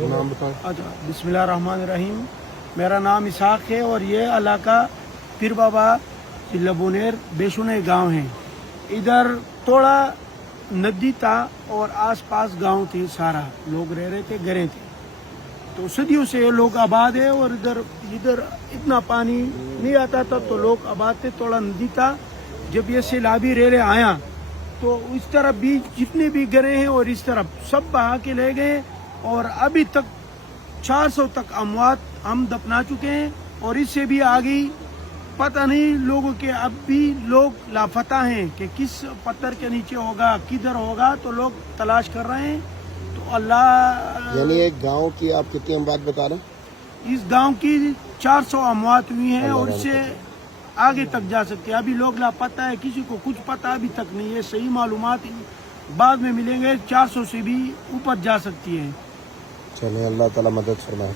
نام بتائیں. اچھا بسم اللہ الرحمن الرحیم. میرا نام اسحاق ہے اور یہ علاقہ پیر بابا ضلع بونیر بیشونے گاؤں ہیں. ادھر تھوڑا ندی تھا اور آس پاس گاؤں تھے, سارا لوگ رہ رہے تھے, گھریں تھے. تو صدیوں سے یہ لوگ آباد ہے اور ادھر اتنا پانی نہیں آتا تھا تو لوگ آباد تھے. تھوڑا ندی تھا. جب یہ سیلابی ریلے آیا تو اس طرف بھی جتنے بھی گھریں ہیں اور اس طرف سب بہا کے لے گئے اور ابھی تک 400 تک اموات ہم دفنا چکے ہیں اور اس سے بھی آگے پتہ نہیں لوگوں کے اب بھی لوگ لاپتہ ہیں کہ کس پتھر کے نیچے ہوگا, کدھر ہوگا, تو لوگ تلاش کر رہے ہیں. تو اللہ یعنی ایک گاؤں کی آپ کتنی اموات بتا رہے ہیں؟ اس گاؤں کی 400 اموات ہوئی ہیں اور اس سے آگے تک جا سکتے ہیں. ابھی لوگ لاپتہ ہے, کسی کو کچھ پتہ ابھی تک نہیں ہے. صحیح معلومات بعد میں ملیں گے. 400 سے بھی اوپر جا سکتی ہے. چلیں اللہ تعالیٰ مدد فرمائے.